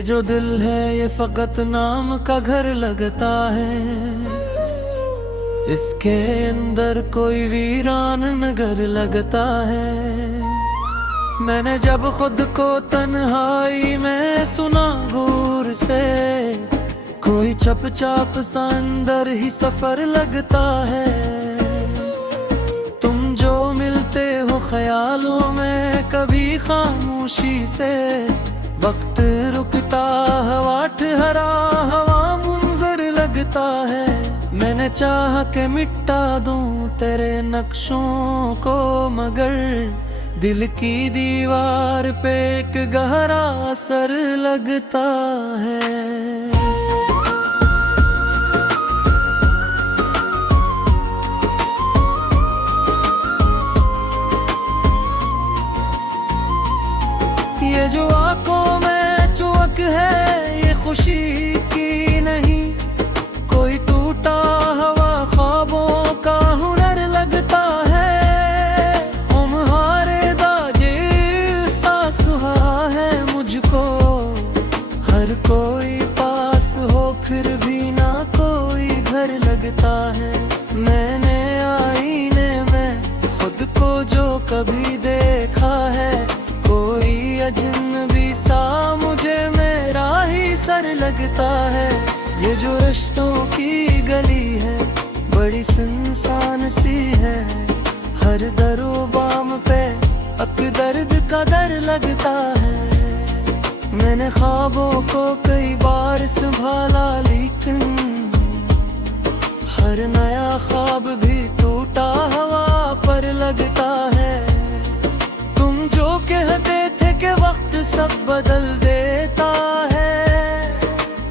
ये जो दिल है ये फकत नाम का घर लगता है, इसके अंदर कोई वीरान नगर लगता है। मैंने जब खुद को तन्हाई में सुना गौर से, कोई चपचाप सा अंदर ही सफर लगता है। तुम जो मिलते हो ख्यालों में कभी खामोशी से, वक्त रुकता हवा ठहरा हवा मुंजर लगता है। मैंने चाहा के मिटा दूं तेरे नक्शों को, मगर दिल की दीवार पे एक गहरा असर लगता है। ये जो आंखों में चुवक है ये खुशी की नहीं, कोई टूटा हवा ख्वाबों का हुनर लगता है। तुम्हारे दाजे सांस हुआ है मुझको, हर कोई पास हो फिर भी ना कोई घर लगता है। मैंने आईने में खुद को जो कभी देखा है, कोई अजनबी सा मुझे मेरा ही सर लगता है। ये जो रिश्तों की गली है बड़ी सुनसान सी है, हर दरो बाम पे अब दर्द का दर लगता है। मैंने ख्वाबों को कई बार संभाला, लेकिन हर नया ख्वाब भी टूटा हवा पर लगता है। तुम जो कहते थे कि वक्त सब बदल देता है,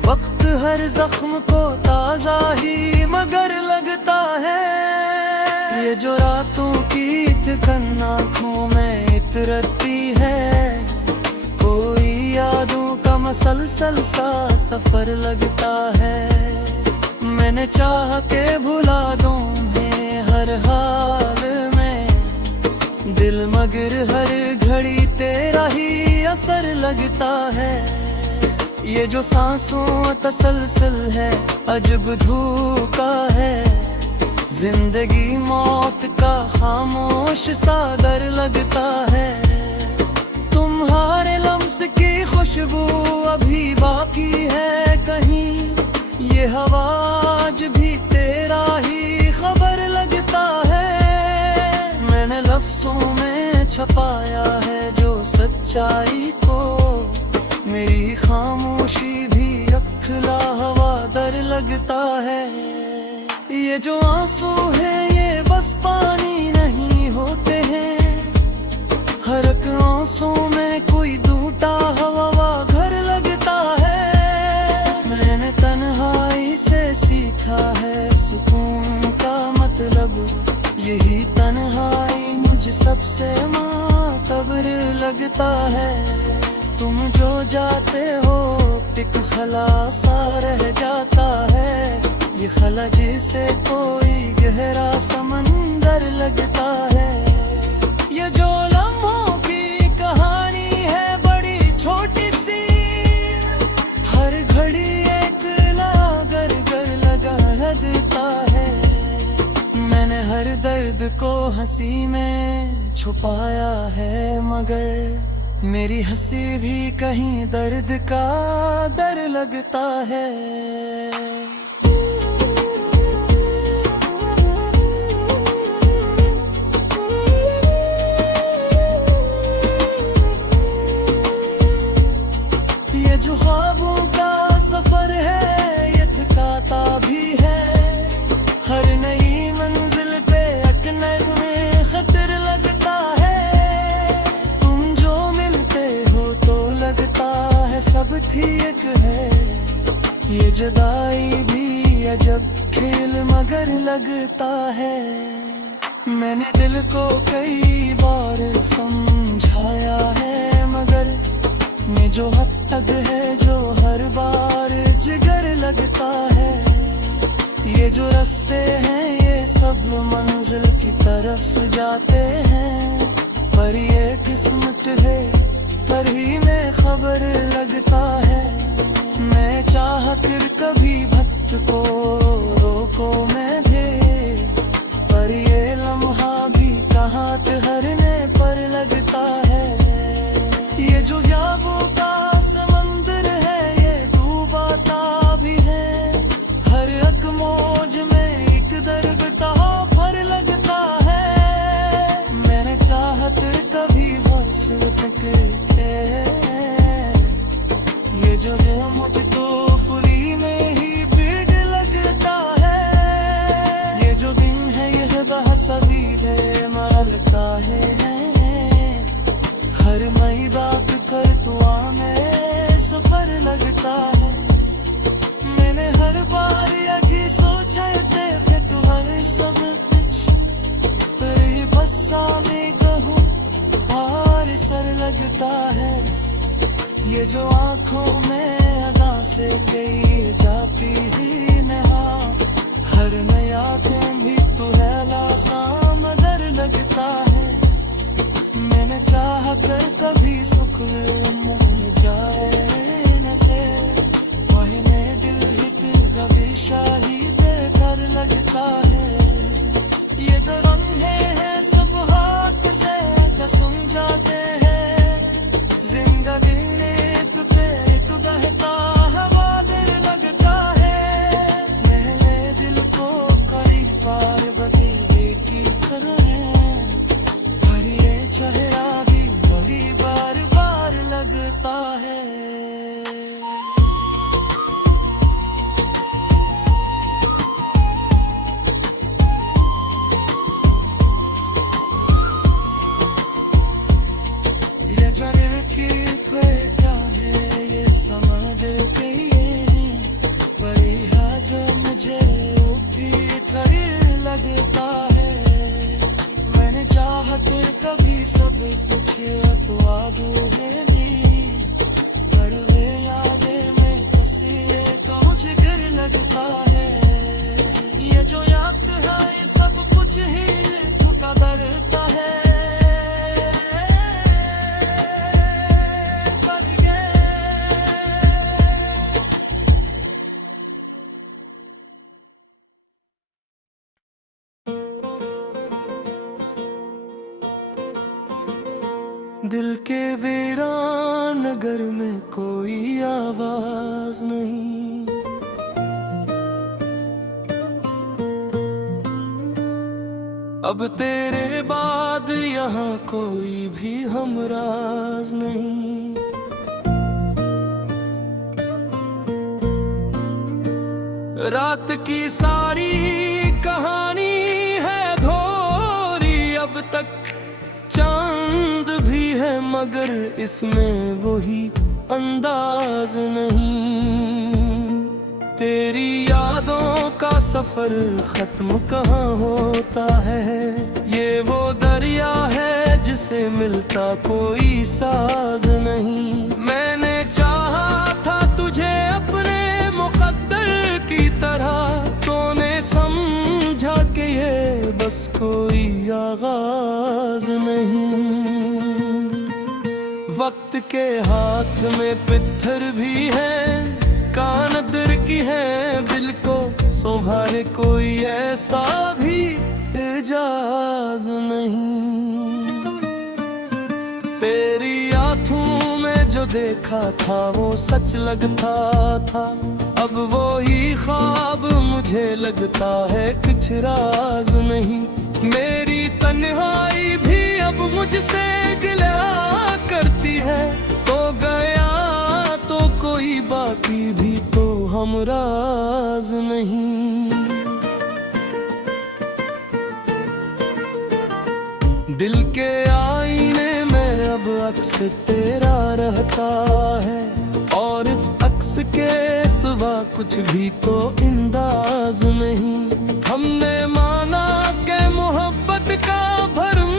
वक्त हर जख्म को ताजा ही मगर लगता है। ये जो रातों की थकन आँखों में इतरती है, कोई यादों का मसलसल सा सफर लगता है। मैंने चाह के भुला दूं मैं हर हाल में दिल, मगर हर घड़ी तेरा ही असर लगता है। ये जो सांसों तसलसल है अजब धोखा है, जिंदगी मौत का खामोश सा दर लगता है। तुम्हारे लम्स की खुशबू अभी बाकी है कहीं, ये हवा आज भी तेरा ही खबर लगता है। मैंने लफ्जों में छपाया है जो सच्चाई को, मेरी खामोशी भी अखला हवा दर लगता है। ये जो आंसू है ये बस पानी नहीं होते हैं, हर एक आंसू में कोई टूटा हवा घर लगता है। मैंने तन्हाई से सीखा है सुकून का मतलब, यही तन्हाई मुझे सबसे मातबर लगता है। तुम जो जाते हो एक खला सा रह जाता है, ये खला जिसे कोई गहरा समंदर लगता है। ये जो लम्हों की कहानी है बड़ी छोटी सी, हर घड़ी एक लागर घर लगा लगता है। मैंने हर दर्द को हंसी में छुपाया है, मगर मेरी हंसी भी कहीं दर्द का दर लगता है। ये जो ख्वाबों का सफर है ये थकाता भी है, हर नई मंजिल पे अटने में खतर लगता है। तुम जो मिलते हो तो लगता है सब ठीक है, ये जुदाई भी अजब खेल मगर लगता है। मैंने दिल को कई बार समझाया है, मगर में जो हद तक है जो हर बार जिगर लगता है। ये जो रास्ते हैं ये सब मंजिल की तरफ जाते हैं, पर ये किस्मत है पर ही में खबर लगता है। मैं चाह कर कभी भक्त को रोको मैं भी, पर ये लम्हा भी कहाँ ठहरने पर लगता है। ये जो यादों का समंदर है ये डूबाता भी है, हर एक मौज में एक दर्द का फर लगता है। मैंने चाहत कभी बस तकते ये जो है मुझको फुली में ही भीड़ लगता है। ये जो दिन है यह बहुत सभी है मरता है, हर मैदान कर दुआ में सफर लगता है। मैंने हर बार यही सोचा थे तू हर सब कुछ, बस में कहूँ हार सर लगता है। ये जो आँखों में अदा से कई जाती ही नहा, हर नया दिन भी तू है लासामदर लगता है। मैंने चाह कर कभी सुख मिल जाए न जाए, महीने दिल हित कभी शाही बेकार लगता है। ये जो रंगे हैं सब हाथ से कसम जाते हैं, जिंदगी एक पे एक बहता हवा दिल लगता है। मेरे दिल को कई बार बदले की तरह, पर ये चेहरा भी वही बार बार लगता है। ये जरे की क्या है ये समझ के ये बड़ी है जो मुझे भी खरी लगता है। मैंने चाहत कभी सब कुछ अतवा दूंगे भी, पर वे यादें में कसी तो मुझे गिर लगता है। ये जो याद है ये सब कुछ ही खुदा डरता है। दिल के वीरान नगर में कोई आवाज नहीं, अब तेरे बाद यहाँ कोई भी हमराज नहीं। रात की सारी कहानी है धोरी, अब तक चांद भी है मगर इसमें वही अंदाज नहीं। तेरी यादों का सफर खत्म कहाँ होता है, ये वो दरिया है जिसे मिलता कोई साज नहीं। मैंने चाहा था तुझे अपने मुकद्दर की तरह, तूने समझा कि ये बस कोई आगाज नहीं। वक्त के हाथ में पत्थर भी है, कानदर की है दिल को संभाले कोई ऐसा भी एजाज नहीं। तेरी आँखों में जो देखा था वो सच लगता था, अब वो ही ख्वाब मुझे लगता है कुछ राज नहीं। मेरी तन्हाई भी अब मुझसे गिला करती है, तो गया तो कोई बाकी भी तो हमराज नहीं। दिल के आईने में अब अक्स तेरा रहता है, और इस अक्स के सिवा कुछ भी तो इंदाज नहीं। हमने माना कि मोहब्बत का भरम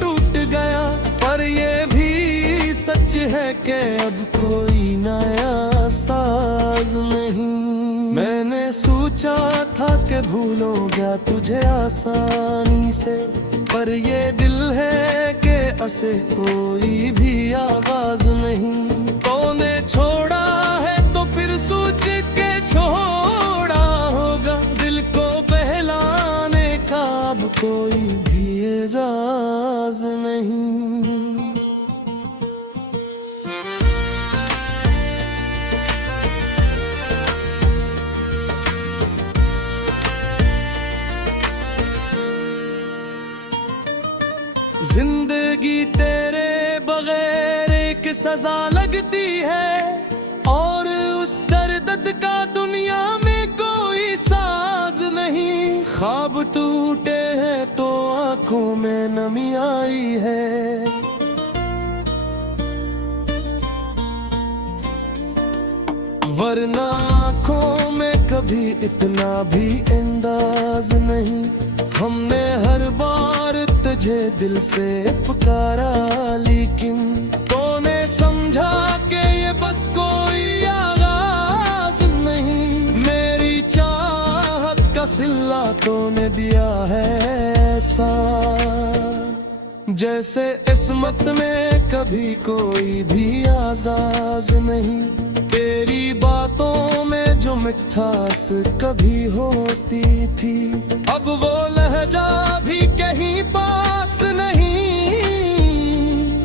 टूट गया, पर ये भी सच है कि अब कोई नया साज नहीं। मैंने सोचा सोचा था कि भूलूंगा तुझे आसानी से, पर ये दिल है कि ऐसे कोई भी आवाज नहीं। तूने छोड़ा है तो फिर सोच के छोड़ा होगा, दिल को बहलाने का अब कोई भी एजाज नहीं। जिंदगी तेरे बगैर एक सजा लगती है, और उस दर्द का दुनिया में कोई साज नहीं। ख्वाब टूटे हैं तो आंखों में नमी आई है, वरना आंखों में कभी इतना भी अंदाज नहीं। हमने हर बार तुझे दिल से पुकारा, लेकिन तूने समझा कि ये बस कोई आगाज नहीं। मेरी चाहत का सिला तूने दिया है ऐसा, जैसे किस्मत में कभी कोई भी आजाज नहीं। तेरी बातों में जो मिठास कभी होती थी, अब वो लहजा भी कहीं पास नहीं,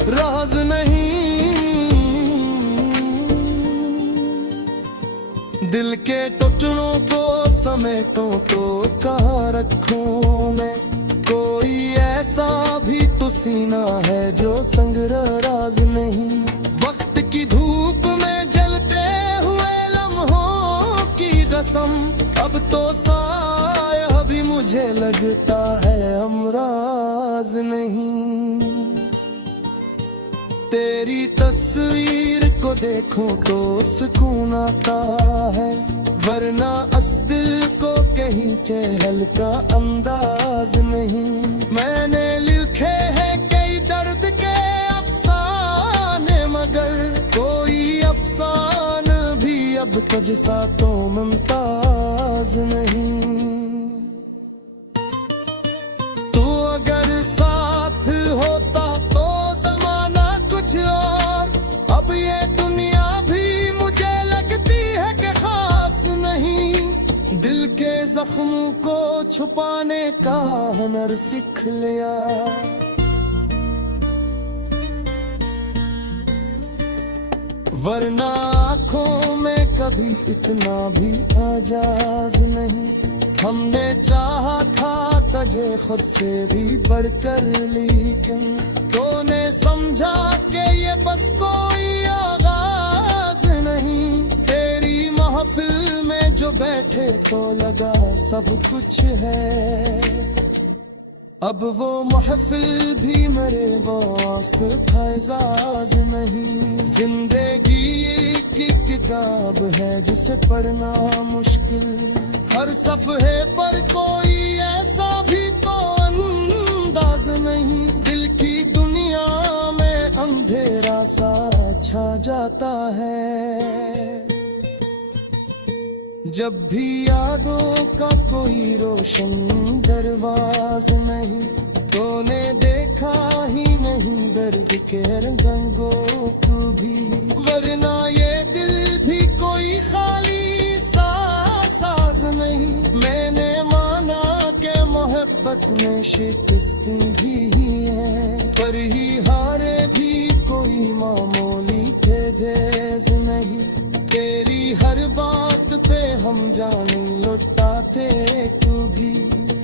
राज नहीं। दिल के टुकड़ों को समेटूं तो कहाँ रखूं मैं, कोई ऐसा भी तो सीना है जो संग राज नहीं। वक्त की धूप में जलते हुए लम्हों की कसम, अब तो साया भी मुझे लगता है हमराज नहीं। तेरी तस्वीर को देखूं तो सुकून आता है, वरना इस दिल को कहीं चहल का अंदाज नहीं। मैंने लिखे हैं कई दर्द के अफसाने, मगर कोई अफसाना भी अब तुझसा तो मुमताज नहीं। तू अगर साथ होता तो जमाना कुछ और, अब ये दुनिया भी मुझे लगती है कि खास नहीं। दिल के जख्म को छुपाने का हुनर सीख लिया, वरना आँखों में कभी इतना भी आजाज नहीं। हमने चाहा था तुझे खुद से भी बढ़कर, लेकिन तूने समझा कि ये बस कोई आगाज नहीं। तेरी महफिल में जो बैठे तो लगा सब कुछ है, अब वो महफिल भी मेरे वास्ते एजाज नहीं। जिंदगी की किताब है जिसे पढ़ना मुश्किल, हर सफ़े पर कोई ऐसा भी तो अंदाज नहीं। दिल की दुनिया में अंधेरा सा छा जाता है, जब भी यादों का कोई रोशन दरवाज नहीं। तूने देखा ही नहीं दर्द के रंगों को भी, वरना ये दिल भी कोई खाली साज नहीं। मैंने माना कि मोहब्बत में शिकस्ती भी है, पर ही हारे भी कोई मामूली के जैस नहीं। तेरी हर बात पे हम जान लुटाते तू भी,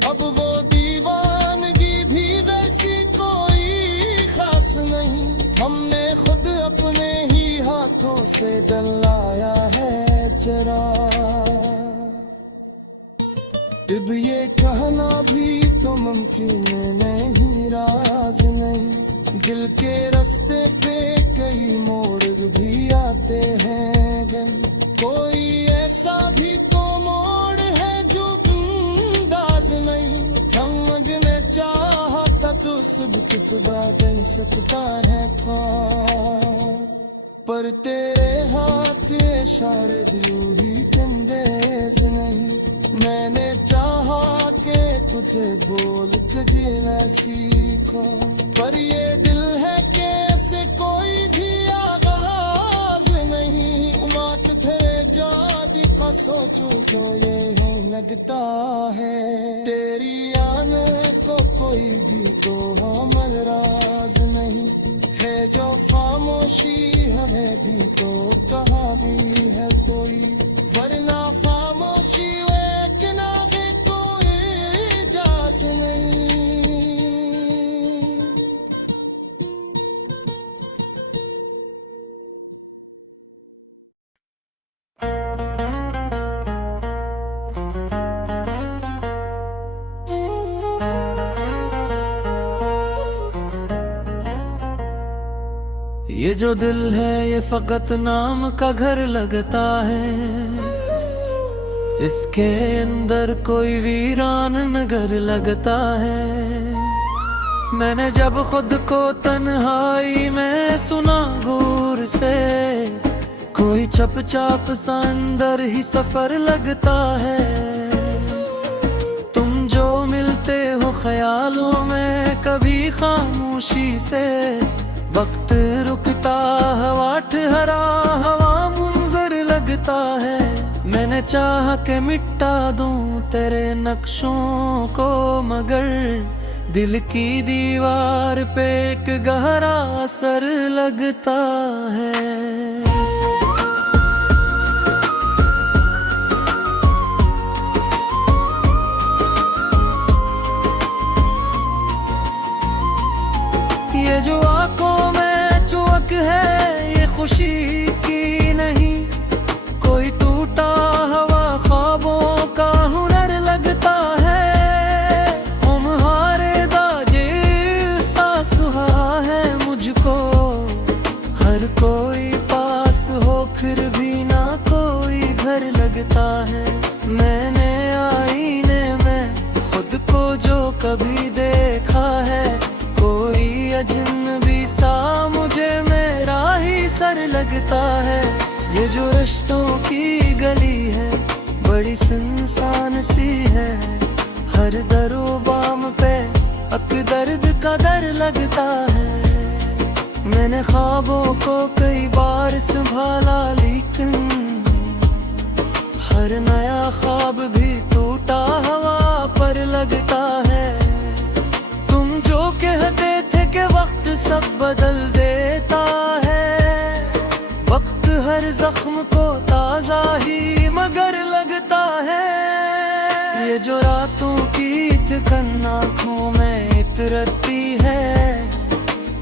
अब वो दीवानगी भी वैसी कोई खास नहीं। हमने खुद अपने ही हाथों से जलाया है चिराग, अब ये कहना भी तो मुमकिन नहीं, राज नहीं। दिल के रास्ते पे कई मोड़ भी आते हैं, कोई ऐसा भी तो मोड़ है जो अंदाज नहीं। हमने चाहता तो सब कुछ बात सकता है पर तेरे हाथ के इशारे भी ही चंदेज नहीं। मैंने चाहा कि तुझे बोल के जीना सीखो, पर ये दिल है कि ऐसे कोई भी आगाज नहीं। बात फिर जाती का सोचूं तो ये हो लगता है, तेरी आने को कोई भी तो हमर राज नहीं है। जो खामोशी हमें भी तो कहाँ भी है कोई, वरना खामोशी वे किनारे कोई जास नहीं। ये जो दिल है ये फकत नाम का घर लगता है, इसके अंदर कोई वीरान नगर लगता है। मैंने जब खुद को तन्हाई में सुना गौर से, कोई चपचाप सा अंदर ही सफर लगता है। तुम जो मिलते हो ख्यालों में कभी खामोशी से, वक्त रुकता हवा ठहरा हवा मुंजर लगता है। मैंने चाहा के मिटा दूं तेरे नक्शों को, मगर दिल की दीवार पे एक गहरा असर लगता है। ये जो आंखों में चुवक है ये खुशी की नहीं, कोई टूटा हवा ख्वाबों का हुनर लगता है। तुम्हारे दाजे सास हुआ है मुझको, हर कोई पास हो फिर भी ना कोई घर लगता है। मैंने आईने में खुद को जो कभी देखा है, कोई अजनबी सा मुझे मेरा ही सर लगता है। ये जो रिश्तों की गली है बड़ी सुनसान सी है, हर दरो बाम पे अक दर्द का दर लगता है। मैंने ख्वाबों को कई बार संभाला, लेकिन हर नया ख्वाब भी टूटा हवा पर लगता है। तुम जो कहते थे कि वक्त सब बदल देता है, वक्त हर जख्म को ताजा ही मगर लगता है। ये जो रातों की थकन आँखों में इतरती है,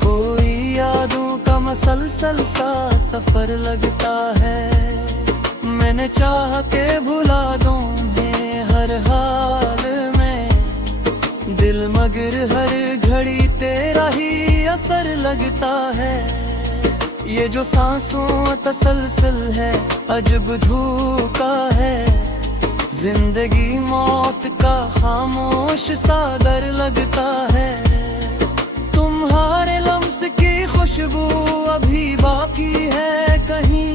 कोई यादों का मसलसल सा सफर लगता है। मैंने चाहा के भुला दूं मैं हर हाल में, दिल मगर हर घड़ी तेरा ही असर लगता है। ये जो सांसों तसलसल है अजब धोखा है, जिंदगी मौत का खामोश सा दर लगता है। तुम्हारे लम्स की खुशबू अभी बाकी है कहीं,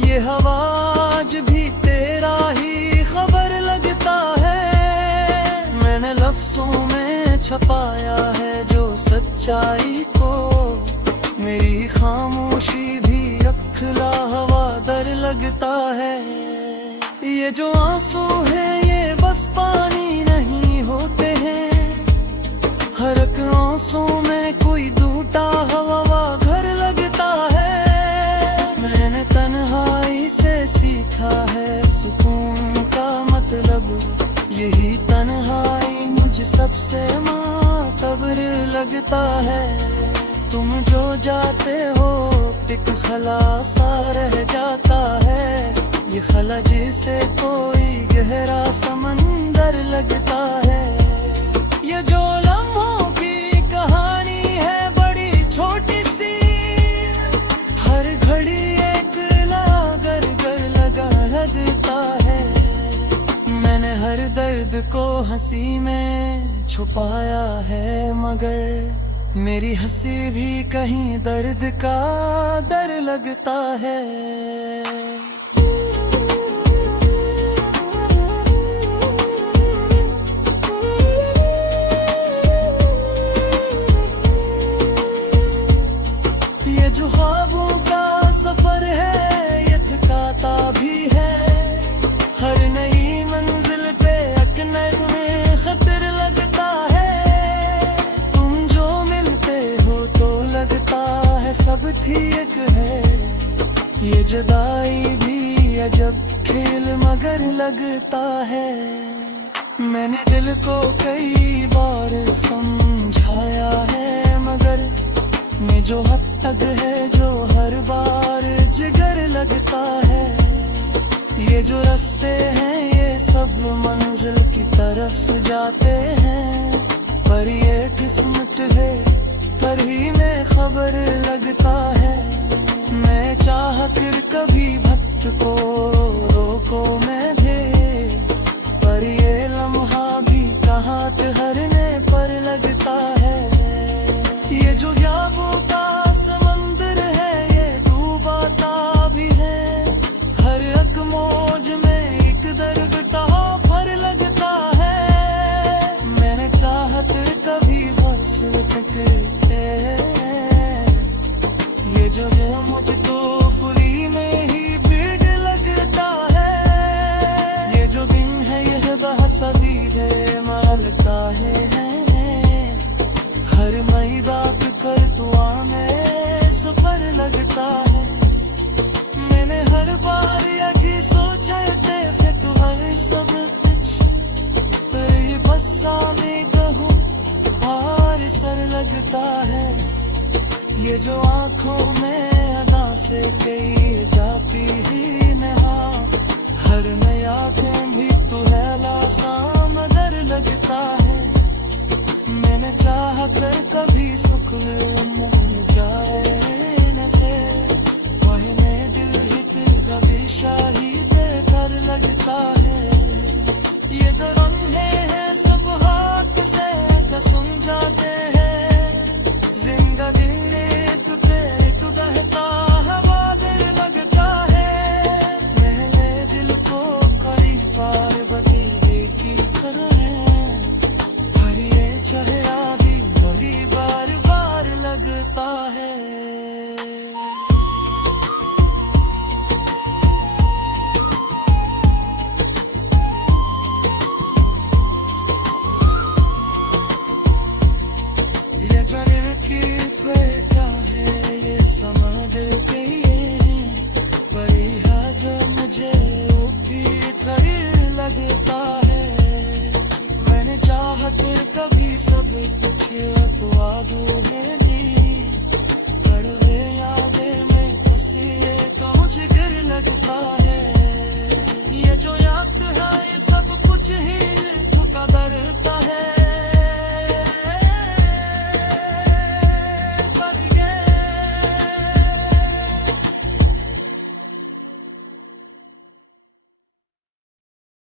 ये हवा आज भी तेरा ही खबर लगता है। मैंने लफ्जों में छपाया है जो सच्चाई को, मेरी खामोशी भी रखला हवा दर लगता है। ये जो आंसू है ये बस पानी नहीं होते हैं, हर एक आंसू में कोई टूटा हवा घर लगता है। मैंने तन्हाई से सीखा है सुकून का मतलब, यही तन्हाई मुझे सबसे मातबर लगता है। तुम जो जाते हो एक खला सा रह जाता है, ये खला जिसे कोई गहरा समंदर लगता है। ये जो लम्हों की कहानी है बड़ी छोटी सी, हर घड़ी एक लागर घर लगा लगता है। मैंने हर दर्द को हंसी में छुपाया है, मगर मेरी हंसी भी कहीं दर्द का डर लगता है। ही एक है। ये जुदाई भी अजब खेल मगर लगता है। मैंने दिल को कई बार समझाया है, मगर मैं जो हद तक है जो हर बार जिगर लगता है। ये जो रास्ते हैं ये सब मंजिल की तरफ जाते हैं, पर ये किस्मत है पर ही में खबर लगता है। मैं चाह कर कभी भक्त को रोको मैं भी, पर ये लम्हा भी कहाँ ठहरने पर लगता है। ये जो यादों का समंदर है ये डूबाता भी है, हर एक मौज में एक दर्द का फर लगता है। मैंने चाहत कभी बरस सकते हैं, ये जो है मुझको फुली में ही भीड़ लगता है। ये जो दिन है यह बहुत सभी है मालता है, हर मई बात कर दुआ में सफर लगता है। मैंने हर बार यही सोचा थे फिर तू हर सब कुछ बस में कहूँ हार सर लगता है। ये जो आंखों में अदा से कई जाती ही नहा, हर नई आंखें भी तू है लासा मदर लगता है। मैंने चाह कर कभी सुख मिल जाए न जाए, वही में दिल हित कभी शाही बेघर लगता है। ये जो लम्हे हैं सब हाथ से कसम जाते हैं, जिंदगी एक पे एक बहता हवा दिल लगता है। मेरे दिल को कई बार बदी देखी तरह है, पर ये चेहरा भी बड़ी बार बार लगता है। ये जरिए की क्या है ये समझ गई, परी है जो मुझे वो भी करीब लगता है। मैंने चाहत कभी सब कुछ अपवा दूँ